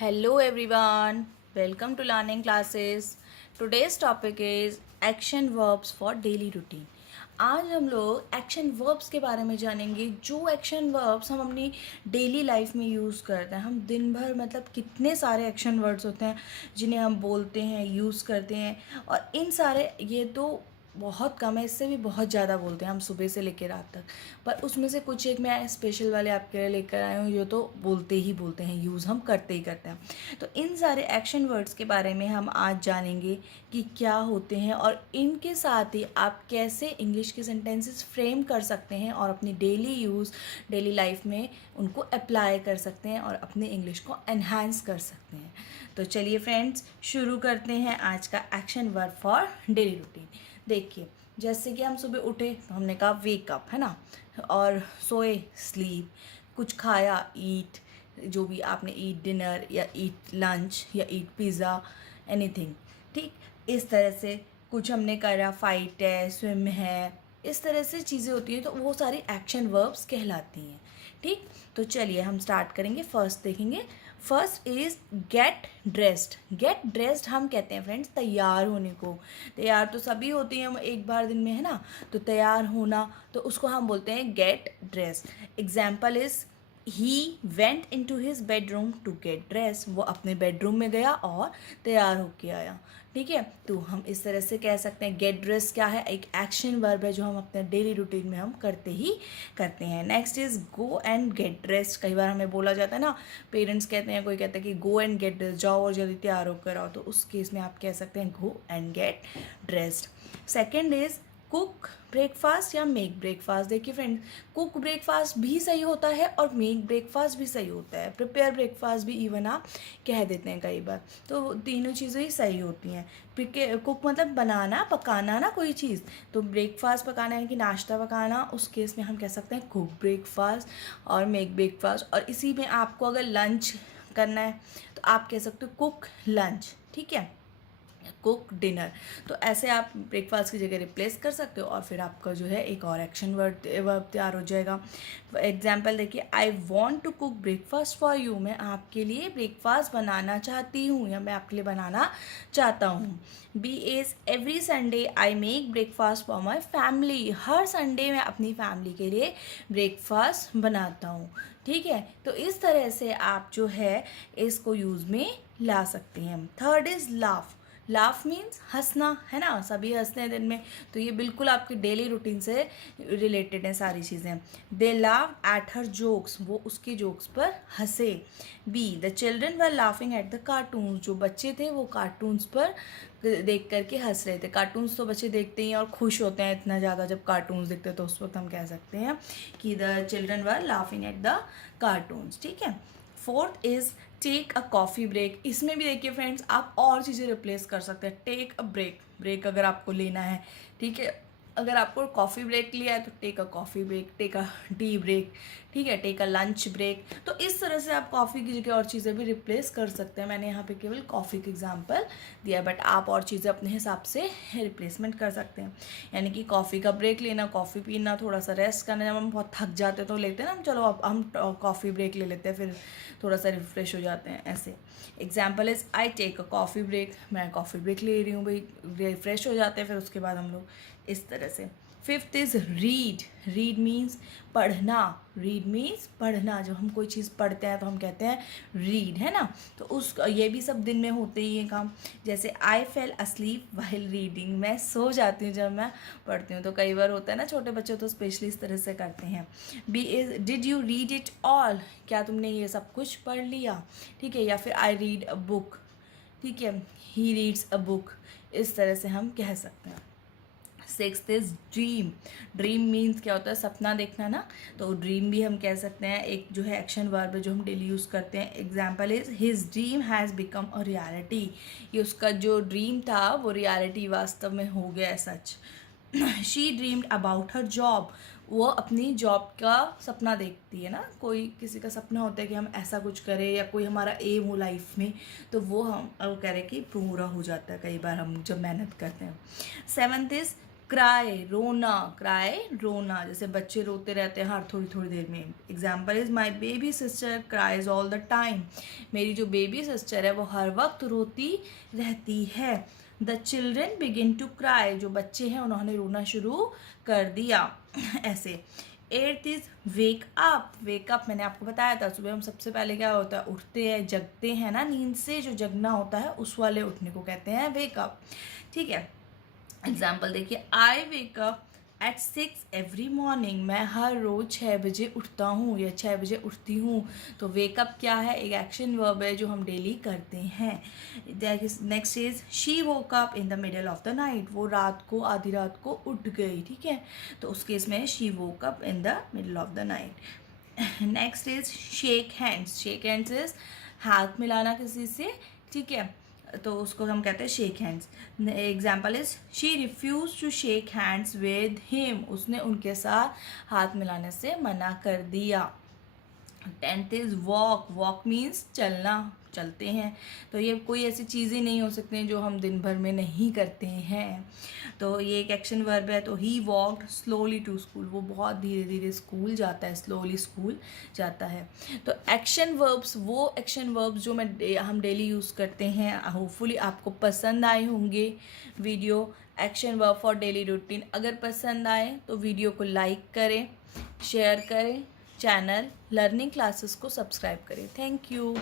Hello everyone, welcome to learning classes. Today's topic is action verbs for daily routine. आज हम लोग action verbs के बारे में जानेंगे जो एक्शन वर्ब्स हम अपनी डेली लाइफ में यूज़ करते हैं। हम दिन भर मतलब कितने सारे एक्शन वर्ड्स होते हैं जिन्हें हम बोलते हैं, यूज़ करते हैं, और इन सारे ये तो बहुत कम है, इससे भी बहुत ज़्यादा बोलते हैं हम सुबह से लेकर रात तक। पर उसमें से कुछ एक मैं स्पेशल वाले आपके लिए लेकर आई हूँ जो तो बोलते ही बोलते हैं, यूज़ हम करते ही करते हैं। तो इन सारे एक्शन वर्ड्स के बारे में हम आज जानेंगे कि क्या होते हैं और इनके साथ ही आप कैसे इंग्लिश के सेंटेंसेस फ्रेम कर सकते हैं और अपनी डेली लाइफ में उनको अप्लाई कर सकते हैं और अपने इंग्लिश को एनहांस कर सकते हैं। तो चलिए फ्रेंड्स, शुरू करते हैं आज का action word for daily routine. देखिए, जैसे कि हम सुबह उठे तो हमने कहा वेक अप, है ना, और सोए स्लीप, कुछ खाया ईट, जो भी आपने ईट डिनर या ईट लंच या ईट पिज़्ज़ा, एनीथिंग, ठीक। इस तरह से कुछ हमने करा, फाइट है, स्विम है, इस तरह से चीज़ें होती हैं, तो वो सारी एक्शन वर्ब्स कहलाती हैं, ठीक। तो चलिए हम स्टार्ट करेंगे। फर्स्ट देखेंगे, first is get dressed. Get dressed हम कहते हैं फ्रेंड्स तैयार होने को। तैयार तो सभी होती हैं एक बार दिन में, है ना, तो तैयार होना, तो उसको हम बोलते हैं get dressed. Example is he went into his bedroom to get dress. वो अपने बेडरूम में गया और तैयार होके आया, ठीक है। तो हम इस तरह से कह सकते हैं गेट ड्रेस क्या है, एक एक्शन वर्ब है जो हम अपने डेली रूटीन में हम करते ही करते हैं। Next is go and get dress. कई बार हमें बोला जाता है ना, पेरेंट्स कहते हैं, कोई कहता है कि गो एंड गेट ड्रेस, जाओ और जल्दी तैयार होकर आओ, तो उस केस में आप कह सकते हैं गो and get dressed. Second is cook breakfast या मेक ब्रेकफास्ट। देखिए फ्रेंड, कुक ब्रेकफास्ट भी सही होता है और मेक ब्रेकफास्ट भी सही होता है, प्रिपेयर ब्रेकफास्ट भी इवन आप कह देते हैं कई बार, तो तीनों चीज़ें ही सही होती हैं। कुक मतलब बनाना, पकाना ना कोई चीज़, तो ब्रेकफास्ट पकाना है कि नाश्ता पकाना, उस केस में हम कह सकते हैं कुक ब्रेकफास्ट और मेक ब्रेकफास्ट। और इसी में आपको अगर लंच करना है तो आप कह सकते हो कुक लंच, ठीक है, कुक डिनर। तो ऐसे आप ब्रेकफास्ट की जगह रिप्लेस कर सकते हो और फिर आपका जो है एक और एक्शन वर्ब तैयार हो जाएगा। एग्जाम्पल देखिए, I want to cook breakfast for you. मैं आपके लिए ब्रेकफास्ट बनाना चाहती हूँ या मैं आपके लिए बनाना चाहता हूँ। B is every Sunday I make breakfast for my family. हर संडे मैं अपनी फैमिली के लिए ब्रेकफास्ट बनाता हूँ, ठीक है। तो इस तरह से आप जो है इसको यूज़ में ला सकते हैं। Third is laugh. Laugh means हंसना, है ना, सभी हंसते हैं दिन में, तो ये बिल्कुल आपके डेली रूटीन से रिलेटेड है सारी चीज़ें। They laugh at her jokes. वो उसके जोक्स पर हंसे। Be the children were laughing at the cartoons. जो बच्चे थे वो कार्टून्स पर देख करके हंस रहे थे। कार्टून्स तो बच्चे देखते ही हैं और खुश होते हैं इतना ज़्यादा जब कार्टून्स देखते हैं, तो उस वक्त हम कह सकते हैं कि the children were laughing at the cartoons, ठीक है। Fourth is take a coffee break. इसमें भी देखिए फ्रेंड्स, आप और चीज़ें रिप्लेस कर सकते हैं। टेक अ ब्रेक, ब्रेक अगर आपको लेना है, ठीक है, अगर आपको कॉफ़ी ब्रेक लिया है तो take a coffee break, take a tea break, ठीक है, टेक अ लंच ब्रेक। तो इस तरह से आप कॉफ़ी की जगह और चीज़ें भी रिप्लेस कर सकते हैं। मैंने यहाँ पे केवल कॉफ़ी का एग्जांपल दिया, बट आप और चीज़ें अपने हिसाब से रिप्लेसमेंट कर सकते हैं। यानी कि कॉफ़ी का ब्रेक लेना, कॉफ़ी पीना, थोड़ा सा रेस्ट करना, जब हम बहुत थक जाते हैं तो लेते हैं ना, चलो अब हम कॉफ़ी ब्रेक ले लेते हैं, फिर थोड़ा सा रिफ्रेश हो जाते हैं ऐसे। Example is I take a coffee break. मैं कॉफ़ी ब्रेक ले रही हूँ भाई, रिफ्रेश हो जाते हैं, फिर उसके बाद हम लोग इस तरह से। Fifth is read. Read means पढ़ना। रीड मीन्स पढ़ना, जब हम कोई चीज़ पढ़ते हैं तो हम कहते हैं रीड, है ना। तो उस ये भी सब दिन में होते ही हैं काम। जैसे आई फेल अस्लीप व्हाइल रीडिंग। मैं सो जाती हूँ जब मैं पढ़ती हूँ, तो कई बार होता है ना, छोटे बच्चे तो स्पेशली इस तरह से करते हैं। B is did you read it all. क्या तुमने ये सब कुछ पढ़ लिया, ठीक है। या फिर आई रीड अ बुक, ठीक है, ही रीड्स अ बुक, इस तरह से हम कह सकते हैं। Sixth is dream. Dream means क्या होता है, सपना देखना ना, तो ड्रीम भी हम कह सकते हैं, एक जो है एक्शन वर्ब है जो हम डेली यूज़ करते हैं। Example is his dream has become a reality. ये उसका जो ड्रीम था वो रियलिटी वास्तव में हो गया है, सच। She dreamed about her job. वो अपनी जॉब का सपना देखती है ना, कोई किसी का सपना होता है कि हम ऐसा कुछ करें या कोई हमारा एम हो लाइफ में, तो वो हम कह रहे कि पूरा हो जाता है कई बार हम जब मेहनत करते हैं। सेवंथ इज क्राई रोना, क्राई रोना, जैसे बच्चे रोते रहते हैं हर थोड़ी थोड़ी देर में. Example is my baby sister cries all the time. मेरी जो बेबी सिस्टर है वो हर वक्त रोती रहती है. The children begin to cry, जो बच्चे हैं उन्होंने रोना शुरू कर दिया. ऐसे. Eighth is wake up. Wake up मैंने आपको बताया था, सुबह हम सबसे पहले क्या होता है, उठते हैं, जगते हैं ना, नींद से जो जगना होता है उस वाले उठने को कहते हैं वेक अप. ठीक है. एग्जाम्पल देखिए, I wake up at 6 every morning. मैं हर रोज 6 बजे उठता हूँ या 6 बजे उठती हूँ. तो वेकअप क्या है, एक एक्शन वर्ब है जो हम डेली करते हैं. Next is she woke up in the middle of the night. वो रात को, आधी रात को उठ गई. ठीक है, तो उस केस में she woke up in the middle of the night. Next is shake hands. Shake hands is हाथ मिलाना किसी से. ठीक है, तो उसको हम कहते हैं shake hands. Example is she refuse to shake hands with him. उसने उनके साथ हाथ मिलाने से मना कर दिया. 10th is walk. Walk means चलना, चलते हैं. तो ये कोई ऐसी चीज़ें नहीं हो सकती हैं जो हम दिन भर में नहीं करते हैं. तो ये एक एक्शन वर्ब है. तो he walked slowly to school. वो बहुत धीरे धीरे स्कूल जाता है, स्लोली स्कूल जाता है. तो एक्शन वर्ब्स, वो एक्शन वर्ब्स जो हम डेली यूज़ करते हैं. होपफुली आपको पसंद आए होंगे video action verb for daily routine. अगर पसंद आए तो वीडियो को लाइक करें, शेयर करें, चैनल लर्निंग क्लासेस को सब्सक्राइब करें. Thank you.